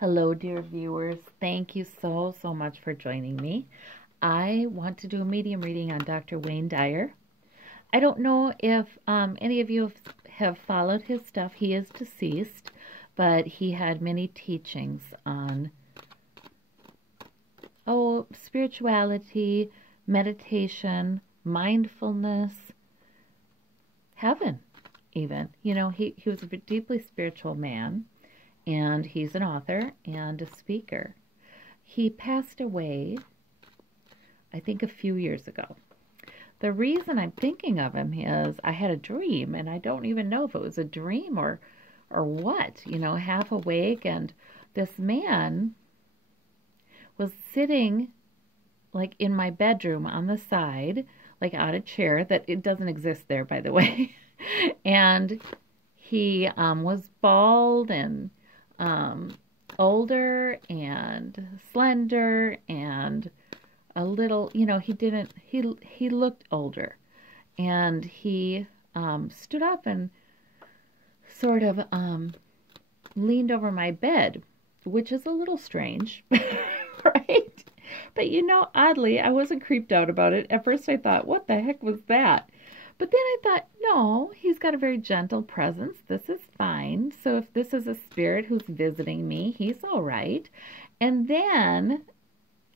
Hello, dear viewers. Thank you so much for joining me. I want to do a medium reading on Dr. Wayne Dyer. I don't know if any of you have followed his stuff. He is deceased, but he had many teachings on, spirituality, meditation, mindfulness, heaven even. You know, he was a deeply spiritual man. And he's an author and a speaker. He passed away, I think, a few years ago. The reason I'm thinking of him is I had a dream, and I don't even know if it was a dream or what, half awake, and this man was sitting like in my bedroom on the side, like on a chair that it doesn't exist there, by the way. And he was bald and older and slender and a little, he looked older, and he stood up and sort of leaned over my bed, which is a little strange, right? But oddly, I wasn't creeped out about it. At first I thought, what the heck was that? But then I thought, no, he's got a very gentle presence. This is fine. So if this is a spirit who's visiting me, he's all right. And then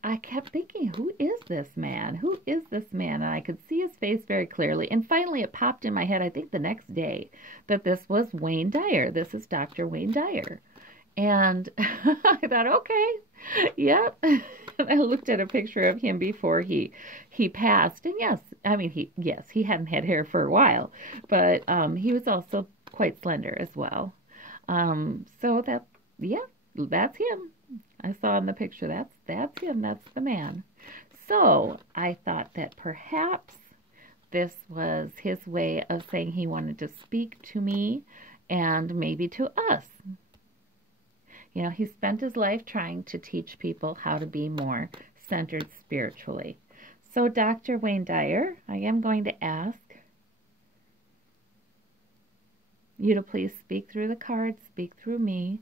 I kept thinking, who is this man? Who is this man? And I could see his face very clearly. And finally it popped in my head, I think the next day, that this was Wayne Dyer. This is Dr. Wayne Dyer. And I thought, okay, yep. And I looked at a picture of him before he passed, and he hadn't had hair for a while, but he was also quite slender as well. So that's him. I saw in the picture, that's him, that's the man. So I thought that perhaps this was his way of saying he wanted to speak to me and maybe to us. He spent his life trying to teach people how to be more centered spiritually. So, Dr. Wayne Dyer, I am going to ask you to please speak through the cards, speak through me,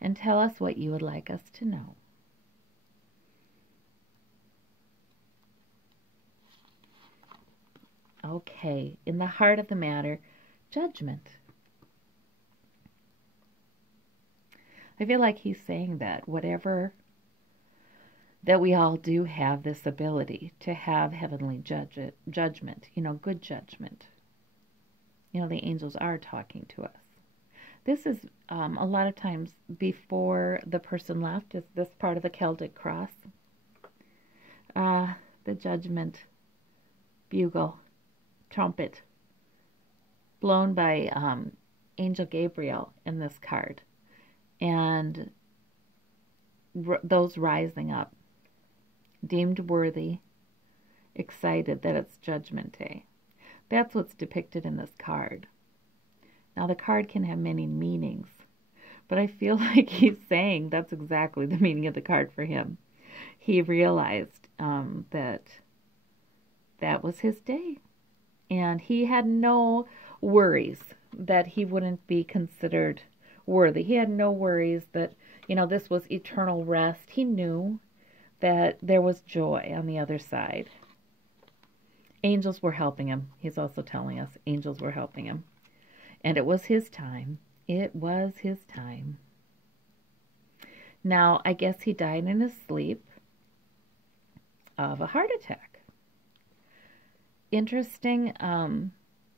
and tell us what you would like us to know. Okay, in the heart of the matter, judgment. I feel like he's saying that that we all do have this ability to have heavenly judgment, good judgment. The angels are talking to us. This is a lot of times before the person left, is this part of the Celtic cross. The judgment bugle, trumpet, blown by Angel Gabriel in this card. And those rising up, deemed worthy, excited that it's Judgment Day. That's what's depicted in this card. Now, the card can have many meanings, but I feel like he's saying that's exactly the meaning of the card for him. He realized that was his day, and he had no worries that he wouldn't be considered worthy. He had no worries that, this was eternal rest. He knew that there was joy on the other side. Angels were helping him. He's also telling us angels were helping him. And it was his time. It was his time. Now, I guess he died in his sleep of a heart attack. Interesting,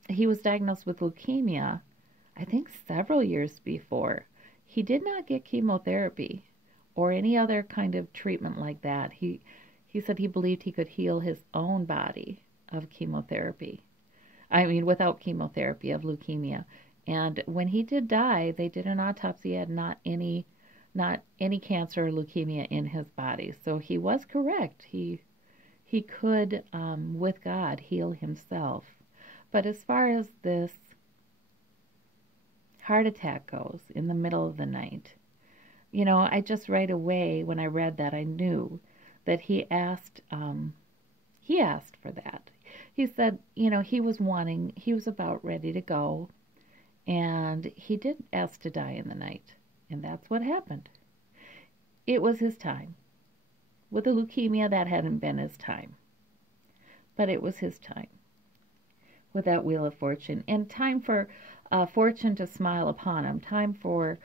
he was diagnosed with leukemia, I think several years before. He did not get chemotherapy or any other kind of treatment like that. He said he believed he could heal his own body of chemotherapy. Without chemotherapy, of leukemia. And when he did die, they did an autopsy. He had not any cancer or leukemia in his body. So he was correct. He could, with God, heal himself. But as far as this heart attack goes in the middle of the night, I just right away when I read that, I knew that he asked for that. He said, he was about ready to go, And he did ask to die in the night. And that's what happened. It was his time. With the leukemia, that hadn't been his time. But it was his time. With that Wheel of Fortune. And time for fortune to smile upon him. Time for,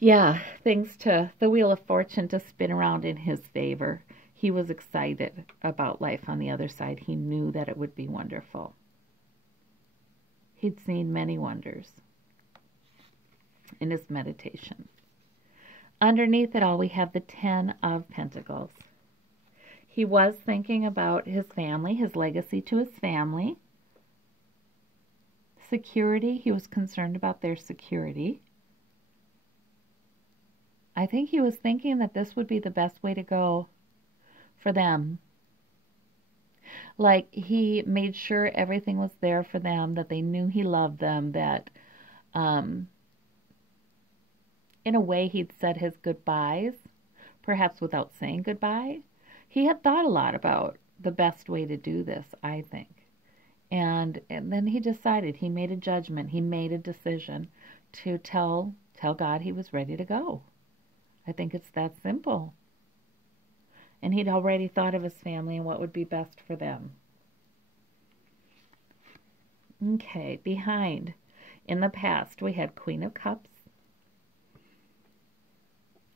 the Wheel of Fortune to spin around in his favor. He was excited about life on the other side. He knew that it would be wonderful. He'd seen many wonders in his meditation. Underneath it all, we have the 10 of Pentacles. He was thinking about his family, his legacy to his family. Security, he was concerned about their security. I think he was thinking that this would be the best way to go for them. Like, he made sure everything was there for them, that they knew he loved them, that in a way he'd said his goodbyes, perhaps without saying goodbye. He had thought a lot about the best way to do this, I think. And then he decided, he made a judgment, he made a decision to tell God he was ready to go. I think it's that simple. And he'd already thought of his family and what would be best for them. Okay, behind, in the past, we had Queen of Cups,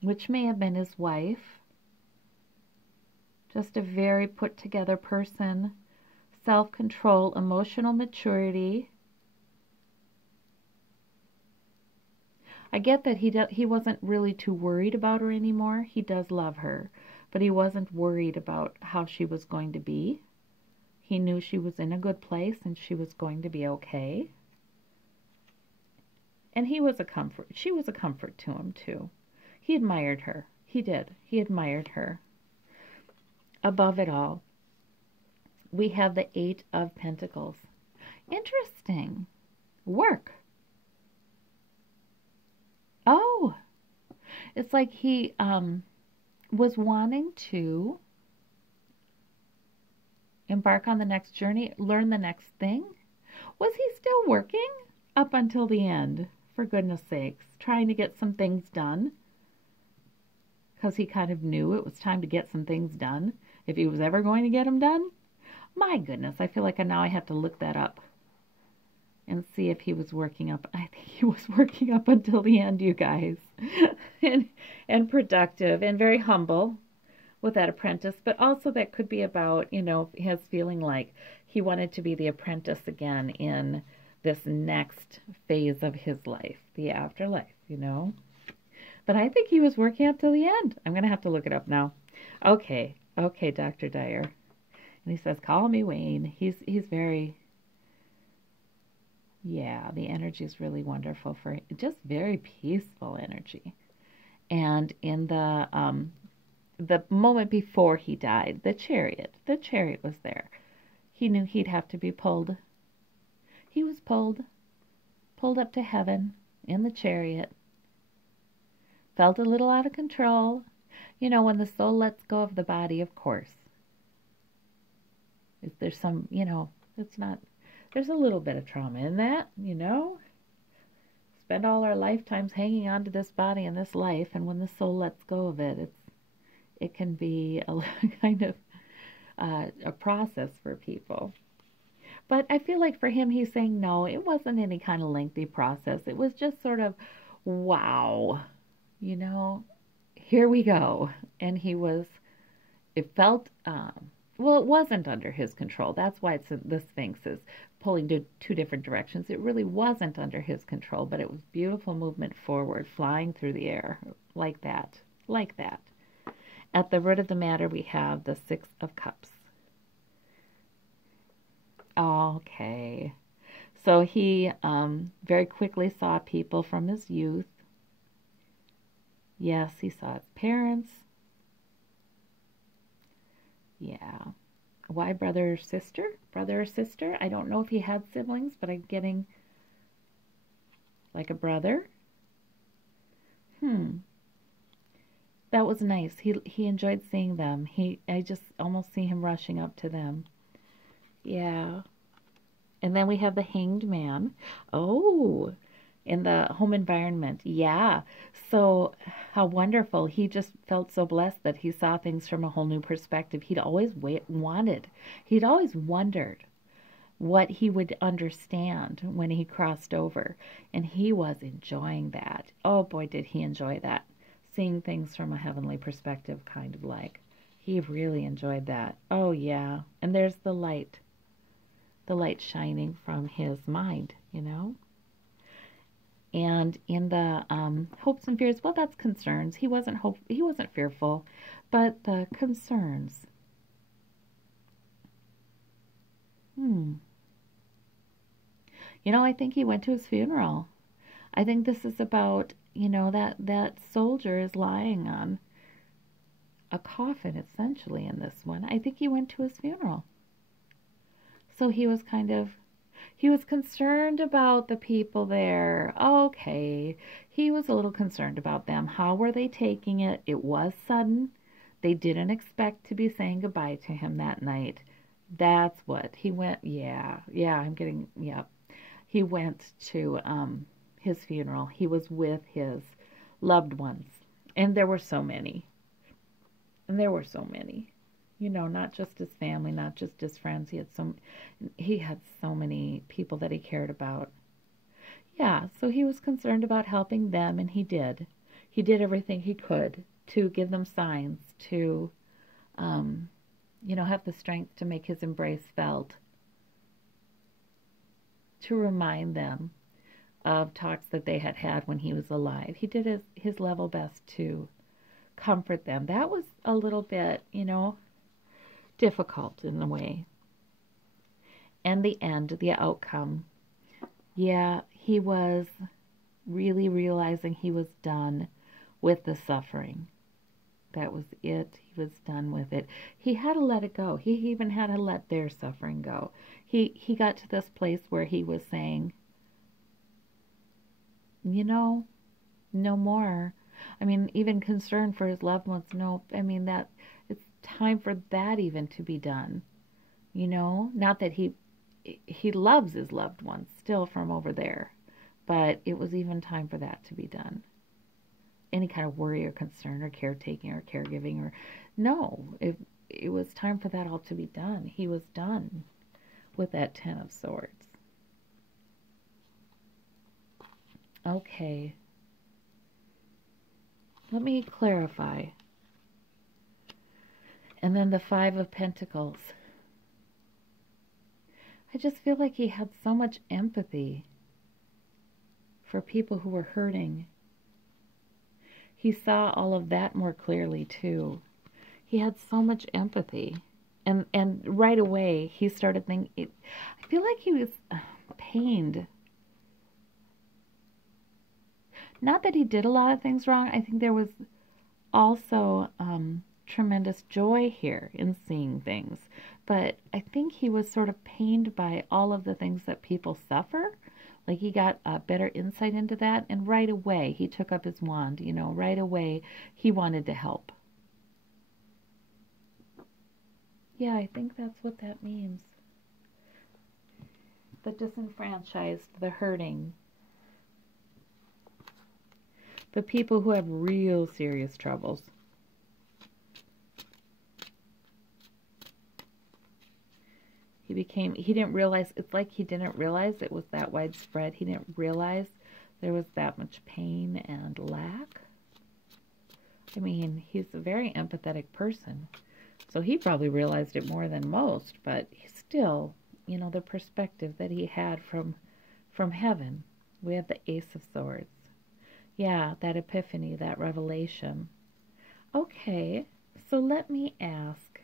which may have been his wife. Just a very put-together person. Self-control, emotional maturity. I get that he wasn't really too worried about her anymore. He does love her, but he wasn't worried about how she was going to be. He knew she was in a good place and she was going to be okay. And he was a comfort. She was a comfort to him too. He admired her. He did. He admired her. Above it all, we have the 8 of Pentacles. Interesting. Work. Oh, it's like he was wanting to embark on the next journey, learn the next thing. Was he still working up until the end, for goodness sakes, trying to get some things done? Because he kind of knew it was time to get some things done, if he was ever going to get them done. My goodness, I feel like now I have to look that up and see if he was working up. I think he was working up until the end, you guys. and productive and very humble with that apprentice. But also that could be about, his feeling like he wanted to be the apprentice again in this next phase of his life, the afterlife, But I think he was working up till the end. I'm going to have to look it up now. Okay, Dr. Dyer. And he says, call me Wayne. He's very... Yeah, the energy is really wonderful for just very peaceful energy. And in the moment before he died, the chariot was there. He knew he'd have to be pulled. He was pulled up to heaven in the chariot. Felt a little out of control. When the soul lets go of the body, of course. If there's some, it's not... There's a little bit of trauma in that, Spend all our lifetimes hanging on to this body and this life, and when the soul lets go of it, it can be a kind of a process for people. But I feel like for him, he's saying no, it wasn't any kind of lengthy process. It was just sort of, wow, here we go. And it felt... Well, it wasn't under his control. That's why the Sphinx is pulling to 2 different directions. It really wasn't under his control, but it was beautiful movement forward, flying through the air, like that. At the root of the matter, we have the 6 of Cups. Okay. So he very quickly saw people from his youth. Yes, he saw his parents. Yeah. Why brother or sister? Brother or sister? I don't know if he had siblings, but I'm getting like a brother. That was nice. He enjoyed seeing them. I just almost see him rushing up to them. Yeah. And then we have the Hanged Man. Oh, in the home environment. Yeah. So how wonderful. He just felt so blessed that he saw things from a whole new perspective. He'd always wondered what he would understand when he crossed over. And he was enjoying that. Oh boy, did he enjoy that. Seeing things from a heavenly perspective, kind of like. He really enjoyed that. Oh yeah. And there's the light shining from his mind, you know. And in the hopes and fears, well, that's concerns. He wasn't fearful, but the concerns. You know, I think he went to his funeral. I think this is about, you know, that soldier is lying on a coffin, essentially, in this one. I think he went to his funeral. So he was concerned about the people there. Okay. He was a little concerned about them. How were they taking it? It was sudden. They didn't expect to be saying goodbye to him that night. That's what he went. Yeah. He went to his funeral. He was with his loved ones. And there were so many. You know, not just his family, not just his friends. He had so many people that he cared about. Yeah, so he was concerned about helping them, and he did. He did everything he could to give them signs, to, you know, have the strength to make his embrace felt, to remind them of talks that they had had when he was alive. He did his level best to comfort them. That was a little bit, you know, difficult in a way. And the end, the outcome. Yeah, he was really realizing he was done with the suffering. That was it. He was done with it. He had to let it go. He even had to let their suffering go. He got to this place where he was saying, you know, no more. I mean, even concern for his loved ones. No, I mean, that it's time for that even to be done. You know, not that he loves his loved ones still from over there, but it was even time for that to be done. Any kind of worry or concern or caretaking or caregiving or no, it was time for that all to be done. He was done with that Ten of Swords. Okay. Let me clarify. And then the Five of Pentacles. I just feel like he had so much empathy for people who were hurting. He saw all of that more clearly too. He had so much empathy. And right away he started thinking, I feel like he was pained. Not that he did a lot of things wrong. I think there was also tremendous joy here in seeing things. But I think he was sort of pained by all of the things that people suffer. Like he got a better insight into that. And right away he took up his wand. You know, right away he wanted to help. Yeah, I think that's what that means. The disenfranchised, the hurting. The people who have real serious troubles. He didn't realize, it's like he didn't realize it was that widespread. He didn't realize there was that much pain and lack. I mean, he's a very empathetic person. So he probably realized it more than most, but still, you know, the perspective that he had from heaven. We have the Ace of Swords. Yeah, that epiphany, that revelation. Okay, so let me ask.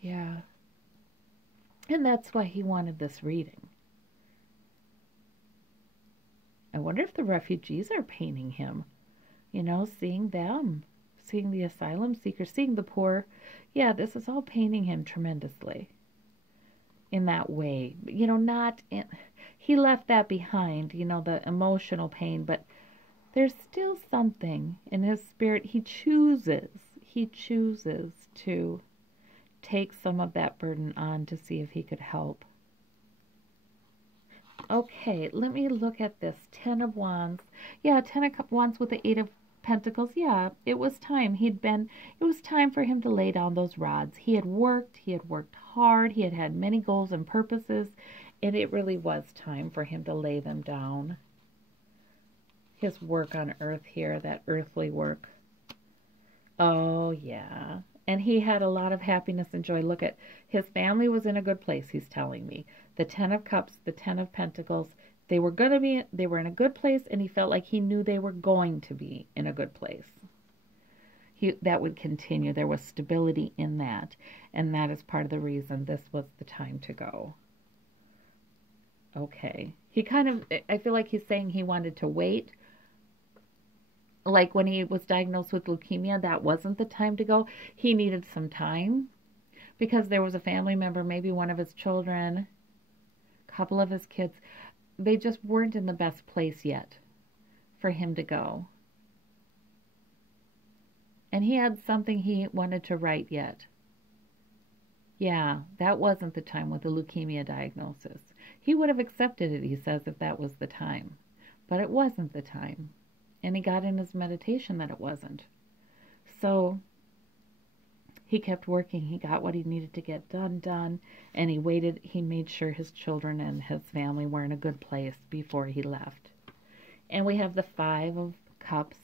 Yeah. And that's why he wanted this reading. I wonder if the refugees are painting him. You know, seeing them. Seeing the asylum seekers. Seeing the poor. Yeah, this is all painting him tremendously. In that way. You know, not in... He left that behind, you know, the emotional pain. But there's still something in his spirit. He chooses to take some of that burden on to see if he could help. Okay, let me look at this. 10 of Wands. Yeah, 10 of Wands with the 8 of Pentacles. Yeah, it was time. It was time for him to lay down those rods. He had worked hard. He had had many goals and purposes, and it really was time for him to lay them down. His work on earth here, that earthly work. Oh, yeah. And he had a lot of happiness and joy. Look at, his family was in a good place, he's telling me. The 10 of Cups, the 10 of Pentacles, they were in a good place, and he felt like he knew they were going to be in a good place. That would continue. There was stability in that, and that is part of the reason this was the time to go. Okay. I feel like he's saying he wanted to wait. Like when he was diagnosed with leukemia, that wasn't the time to go. He needed some time because there was a family member, maybe one of his children, a couple of his kids. They just weren't in the best place yet for him to go. And he had something he wanted to write yet. Yeah, that wasn't the time with the leukemia diagnosis. He would have accepted it, he says, if that was the time. But it wasn't the time. And he got in his meditation that it wasn't. So he kept working. He got what he needed to get done. And he waited. He made sure his children and his family were in a good place before he left. And we have the 5 of Cups.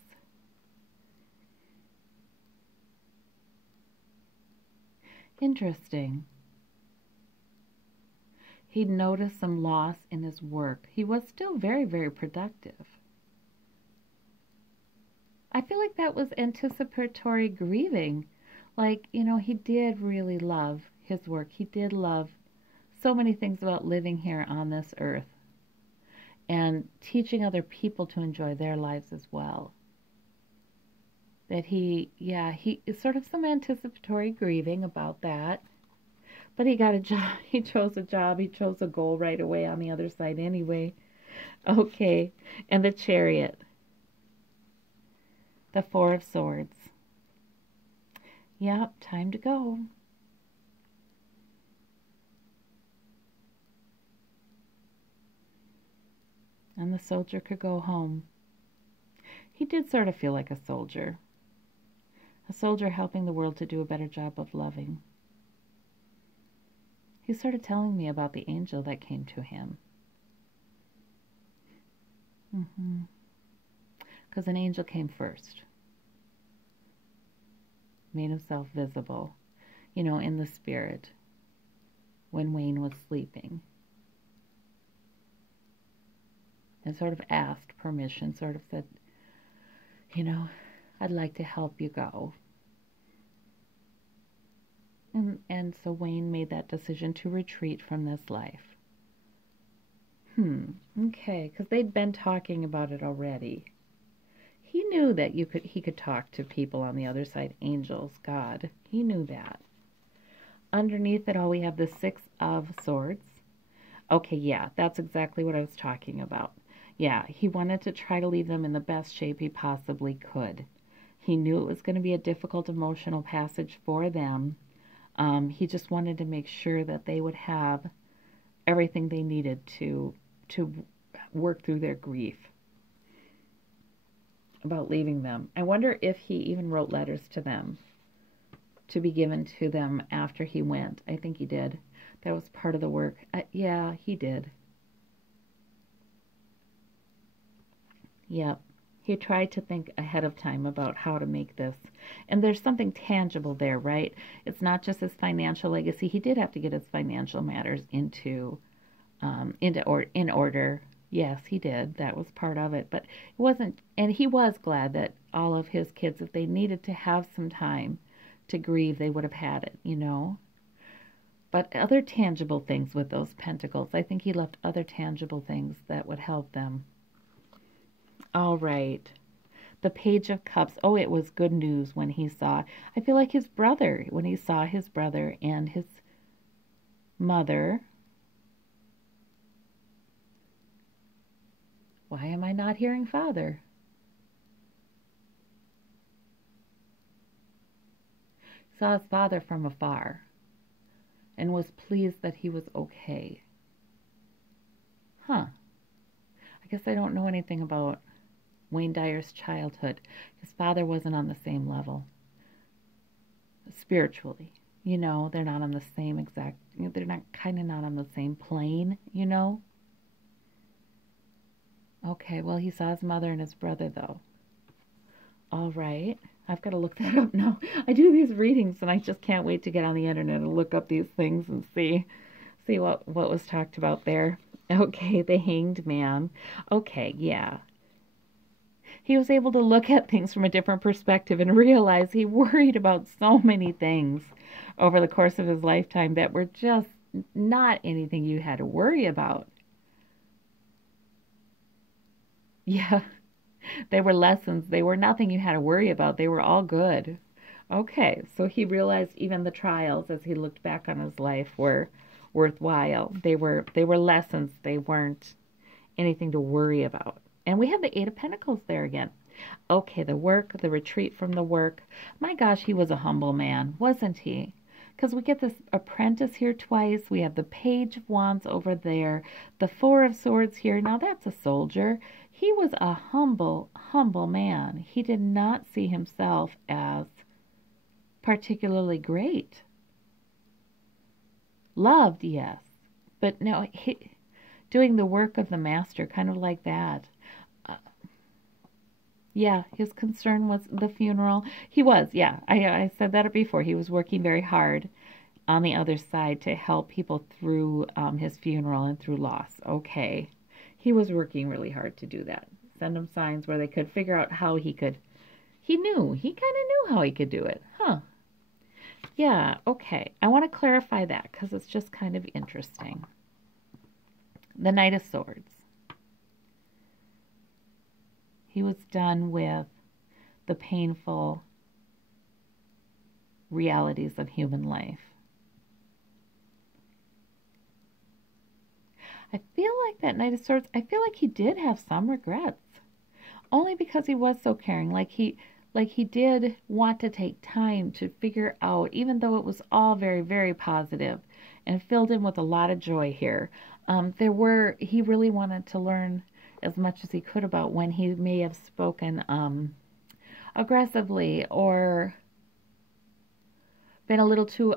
Interesting. He noticed some loss in his work. He was still very, very productive. I feel like that was anticipatory grieving. Like, he did really love his work. He did love so many things about living here on this earth and teaching other people to enjoy their lives as well. That he sort of some anticipatory grieving about that. But he got a job. He chose a job. He chose a goal right away on the other side anyway. Okay. And the Chariot. The 4 of Swords. Yep, time to go. And the soldier could go home. He did sort of feel like a soldier. A soldier helping the world to do a better job of loving. He started telling me about the angel that came to him. Because an angel came first. Made himself visible, in the spirit when Wayne was sleeping. And sort of asked permission, sort of said, I'd like to help you go. And so Wayne made that decision to retreat from this life. Okay, because they'd been talking about it already. He knew that he could talk to people on the other side, angels, God. He knew that. Underneath it all, we have the 6 of Swords. Okay, yeah, that's exactly what I was talking about. Yeah, he wanted to try to leave them in the best shape he possibly could. He knew it was going to be a difficult emotional passage for them. He just wanted to make sure that they would have everything they needed to work through their grief about leaving them. I wonder if he even wrote letters to them to be given to them after he went. I think he did. That was part of the work. Yeah, he did. Yep. He tried to think ahead of time about how to make this. And there's something tangible there, right? It's not just his financial legacy. He did have to get his financial matters in order. Yes, he did. That was part of it. But it wasn't, and he was glad that all of his kids, if they needed to have some time to grieve, they would have had it, But other tangible things with those pentacles, I think he left other tangible things that would help them. All right. The Page of Cups. Oh, it was good news when he saw, I feel like his brother, when he saw his brother and his mother. Why am I not hearing father? Saw his father from afar. and was pleased that he was okay. Huh. I guess I don't know anything about Wayne Dyer's childhood. His father wasn't on the same level spiritually. They're not on the same exact, they're not on the same plane, Okay, well, he saw his mother and his brother, though. All right. I've got to look that up now. I do these readings, and I just can't wait to get on the internet and look up these things and see what was talked about there. Okay, the Hanged Man. Okay, yeah. He was able to look at things from a different perspective and realize he worried about so many things over the course of his lifetime that were just not anything you had to worry about. Yeah, they were lessons. They were nothing you had to worry about. They were all good. Okay, so he realized even the trials as he looked back on his life were worthwhile. They were lessons. They weren't anything to worry about. And we have the Eight of Pentacles there again. Okay, the work, the retreat from the work. My gosh, he was a humble man, wasn't he? Because we get this Apprentice here twice. We have the Page of Wands over there. The Four of Swords here. Now that's a soldier. He was a humble, humble man. He did not see himself as particularly great. Loved, yes. But no, doing the work of the master, kind of like that. Yeah, his concern was the funeral. He was, yeah. I said that before. He was working very hard on the other side to help people through his funeral and through loss. Okay. He was working really hard to do that. Send them signs where they could figure out how he could. He kind of knew how he could do it. Huh. Yeah, okay. I want to clarify that because it's just kind of interesting. The Knight of Swords. He was done with the painful realities of human life. I feel like that Knight of Swords, I feel like he did have some regrets. Only because he was so caring. Like he did want to take time to figure out, even though it was all very, very positive and filled in with a lot of joy here. He really wanted to learn as much as he could about when he may have spoken aggressively or been a little too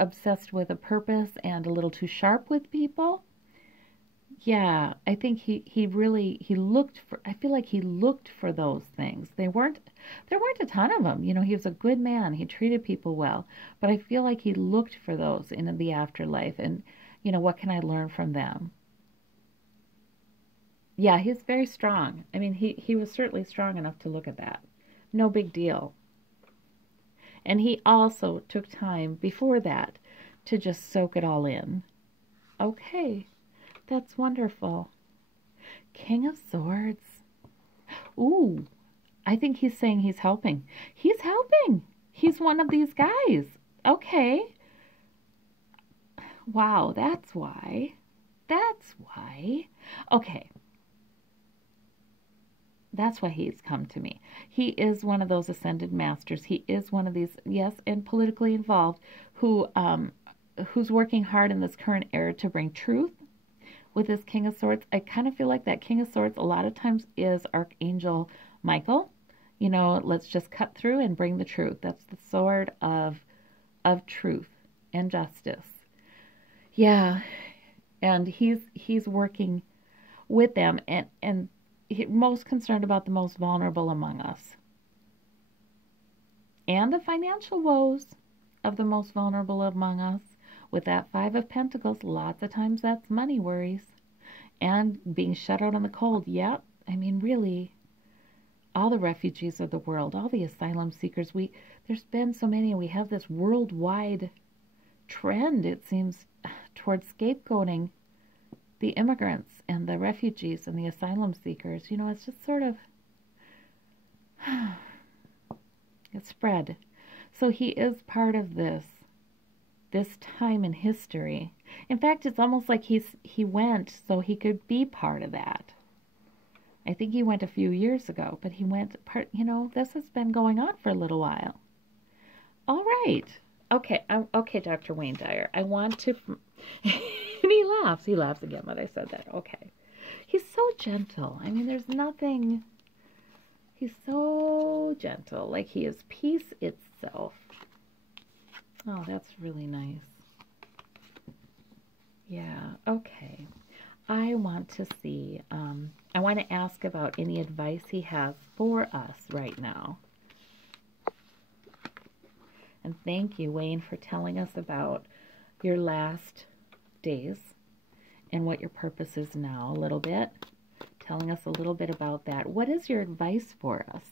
obsessed with a purpose and a little too sharp with people. Yeah, I think he looked for, I feel like he looked for those things. There weren't a ton of them. He was a good man. He treated people well, but I feel like he looked for those in the afterlife and, what can I learn from them? Yeah, he's very strong. I mean, he was certainly strong enough to look at that. No big deal. And he also took time before that to just soak it all in. Okay, that's wonderful. King of Swords. Ooh, I think he's saying he's helping. He's helping. He's one of these guys. Okay. Wow, that's why. That's why. Okay. That's why he's come to me. He is one of those ascended masters. He is one of these, yes, and politically involved, who's working hard in this current era to bring truth with this King of Swords. I kind of feel like that King of Swords a lot of times is Archangel Michael. Let's just cut through and bring the truth. That's the sword of truth and justice. Yeah, and he's working with them and most concerned about the most vulnerable among us and the financial woes of the most vulnerable among us. With that Five of Pentacles, lots of times that's money worries and being shut out in the cold. Yep, I mean, really, all the refugees of the world, all the asylum seekers, there's been so many, and we have this worldwide trend, it seems, towards scapegoating the immigrants and the refugees and the asylum seekers. It's just sort of, it's spread. So he is part of this time in history. In fact, it's almost like he went so he could be part of that. I think he went a few years ago, but he went this has been going on for a little while. All right. Okay, Dr. Wayne Dyer. I want to, and he laughs. He laughs again when I said that. Okay. He's so gentle. I mean, there's nothing, he's so gentle. Like he is peace itself. Oh, that's really nice. Yeah, okay. I want to see, I want to ask about any advice he has for us right now. And thank you, Wayne, for telling us about your last days and what your purpose is now a little bit. Telling us a little bit about that. What is your advice for us?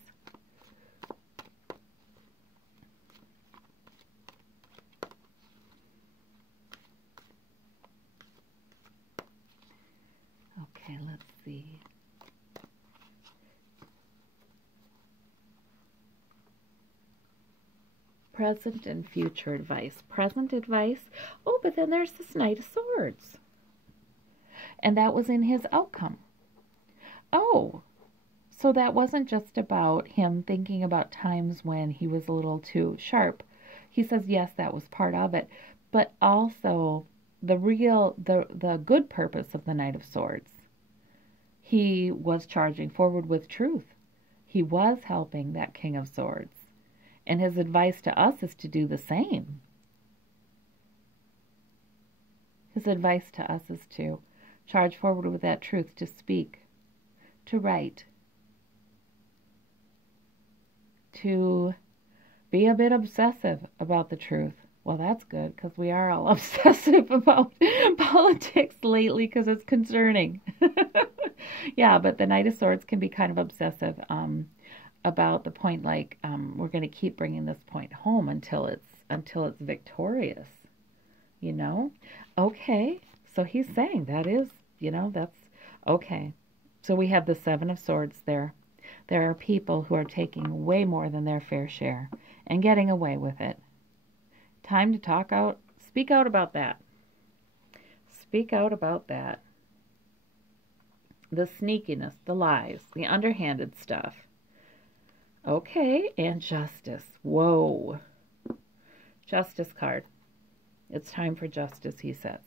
Okay, let's see. Present and future advice. Present advice. Oh, but then there's this Knight of Swords. And that was in his outcome. Oh, so that wasn't just about him thinking about times when he was a little too sharp. He says, yes, that was part of it. But also the good purpose of the Knight of Swords. He was charging forward with truth. He was helping that King of Swords. And his advice to us is to do the same. His advice to us is to charge forward with that truth, to speak, to write, to be a bit obsessive about the truth. Well, that's good, because we are all obsessive about politics lately, because it's concerning. Yeah, but the Knight of Swords can be kind of obsessive about the point, like, we're going to keep bringing this point home until it's victorious, you know? Okay, so he's saying that is, that's, okay. So we have the Seven of Swords there. There are people who are taking way more than their fair share and getting away with it. Time to speak out about that. Speak out about that. The sneakiness, the lies, the underhanded stuff. Okay, and justice. Whoa. Justice card. It's time for justice, he says.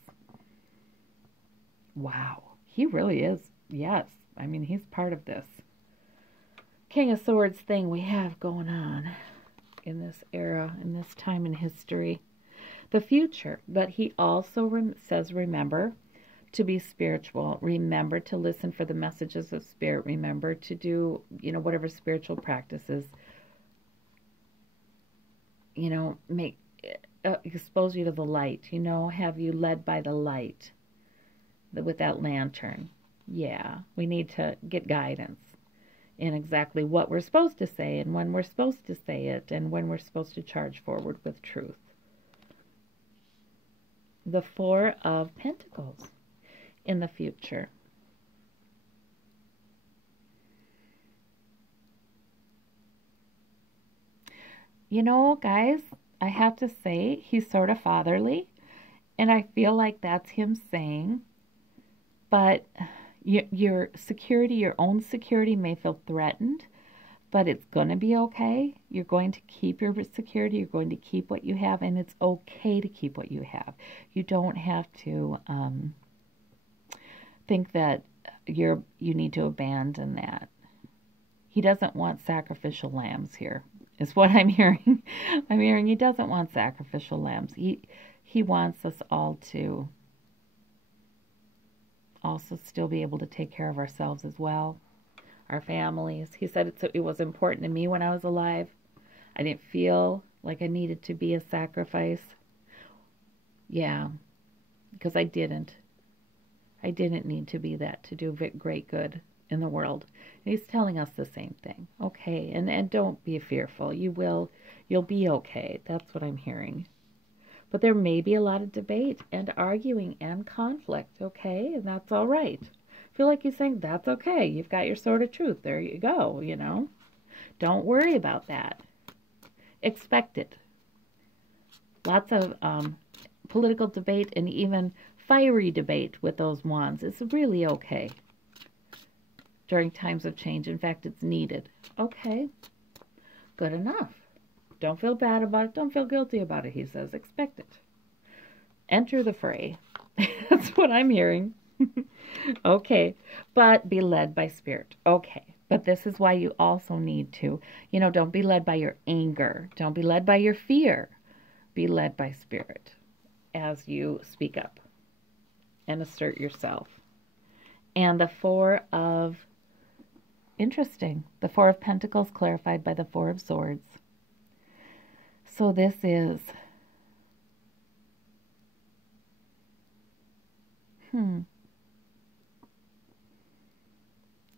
Wow. He really is. Yes. I mean, he's part of this King of Swords thing we have going on in this era, in this time in history. The future. But he also says, remember to be spiritual. Remember to listen for the messages of spirit. Remember to do, whatever spiritual practices, expose you to the light, have you led by the light with that lantern. Yeah, we need to get guidance in exactly what we're supposed to say and when we're supposed to say it and when we're supposed to charge forward with truth. The Four of Pentacles in the future. Guys, I have to say, he's sort of fatherly, and I feel like that's him saying, but your security, your own security may feel threatened, but it's going to be okay. You're going to keep your security. You're going to keep what you have, and it's okay to keep what you have. You don't have to think that you need to abandon that. He doesn't want sacrificial lambs here, is what I'm hearing. I'm hearing he doesn't want sacrificial lambs. He wants us all to also still be able to take care of ourselves as well, our families. He said it was important to me when I was alive. I didn't feel like I needed to be a sacrifice. Yeah, because I didn't. I didn't need to be that to do great good in the world. And he's telling us the same thing. Okay, and don't be fearful. You'll be okay. That's what I'm hearing. But there may be a lot of debate and arguing and conflict, okay? And that's all right. I feel like he's saying that's okay. You've got your sword of truth. There you go, Don't worry about that. Expect it. Lots of political debate and even fiery debate with those wands. It's really okay during times of change. In fact, it's needed. Okay, good enough. Don't feel bad about it. Don't feel guilty about it, he says. Expect it. Enter the fray. That's what I'm hearing. Okay, but be led by Spirit. Okay, but this is why you also need to, don't be led by your anger. Don't be led by your fear. Be led by Spirit as you speak up and assert yourself. And the interesting, the Four of Pentacles clarified by the Four of Swords. So this is,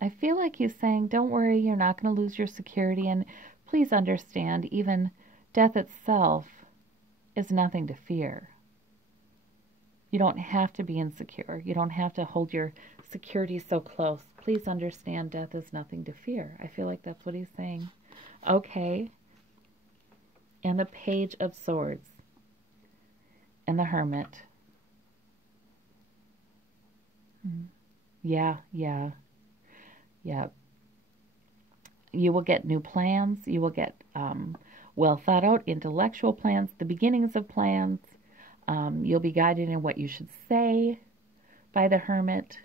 I feel like he's saying, don't worry, you're not going to lose your security. And please understand, even death itself is nothing to fear. You don't have to be insecure. You don't have to hold your security so close. Please understand, death is nothing to fear. I feel like that's what he's saying. Okay. And the Page of Swords. And the Hermit. Yeah. You will get new plans. You will get well thought out intellectual plans, the beginnings of plans. You'll be guided in what you should say by the Hermit.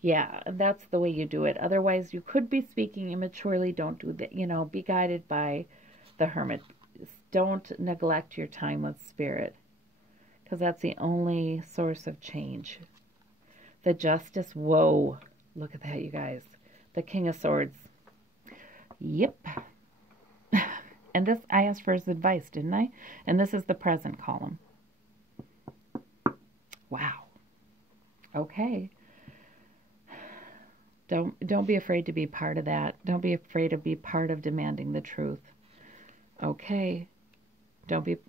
Yeah, that's the way you do it. Otherwise, you could be speaking immaturely. Don't do that. Be guided by the Hermit. Don't neglect your time with Spirit, because that's the only source of change. The Justice. Whoa. Look at that, you guys. The King of Swords. Yep. And this, I asked for his advice, didn't I? And this is the present column. Wow. Okay. Don't be afraid to be part of that. Don't be afraid to be part of demanding the truth. Okay. Don't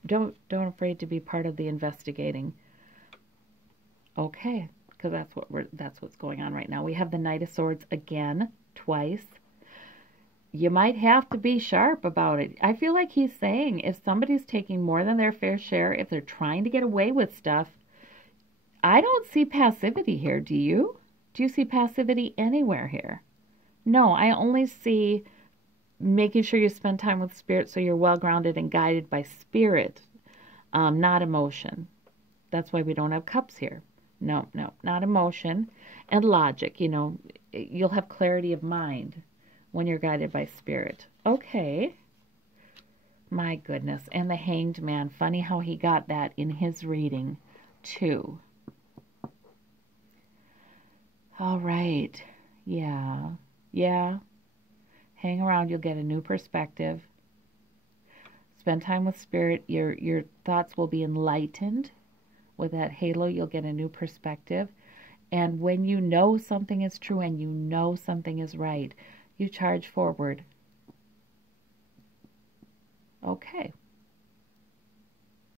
afraid to be part of the investigating. Okay, because that's what's going on right now. We have the Knight of Swords again, twice. You might have to be sharp about it. I feel like he's saying if somebody's taking more than their fair share, if they're trying to get away with stuff, I don't see passivity here. Do you? Do you see passivity anywhere here? No, I only see making sure you spend time with Spirit so you're well-grounded and guided by Spirit, not emotion. That's why we don't have cups here. No, not emotion. And logic, you'll have clarity of mind when you're guided by Spirit. Okay. My goodness. And the Hanged Man. Funny how he got that in his reading, too. All right. Yeah. Hang around. You'll get a new perspective. Spend time with Spirit. Your thoughts will be enlightened. With that halo, you'll get a new perspective. And when you know something is true and you know something is right, you charge forward. Okay.